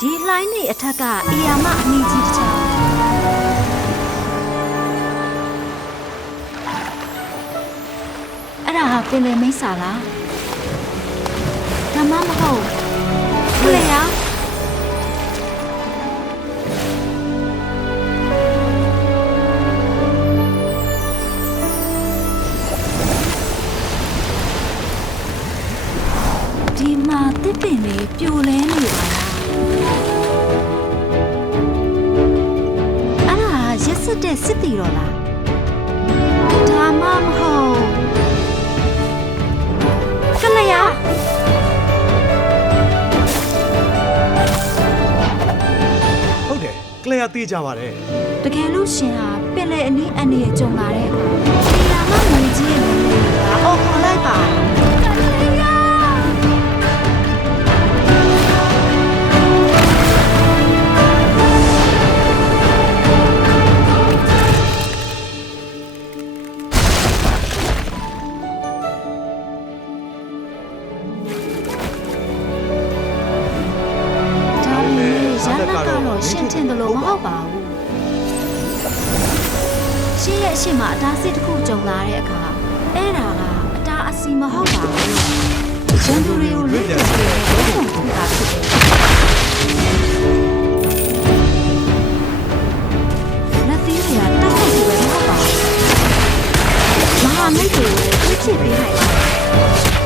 ရေလှိုင်းနေအထက်ကအေယာမအမီကြီးတစ်ချောင်းအဲ့ဒါဟာပင်လယ်မိတ်ဆာလား ပင်လေးပြိုလဲနေပါလားအဲ့ဒါရက်စစ်တဲ့စစ်တီတော်လားဒါမှမဟုတ်ကလျာဟုတ်တယ်ကလျာသေးကြပါတယ်တကယ်လို့ရှင်ဟာပင်လေအနည်းအန္တရာယ်ကြုံလာတဲ့အခါ ရှင်းထင်တယ်လို့မဟုတ်ပါဘူး။ရှင်းရဲ့အရှိမအတားစစ်တစ်ခုကြုံလာတဲ့အခါအဲ့ဒါကအတားအစီမဟုတ်ပါဘူး။ရန်သူတွေကိုလွတ်ပြစေတဲ့ဘုံဘုံကဖြစ်တယ်။လက်သီးတွေကတောက်ဖို့ပဲမဟုတ်ပါဘူး။မဟာမိတ်တွေကိုပြစ်ချစ်ပေးနိုင်ပါ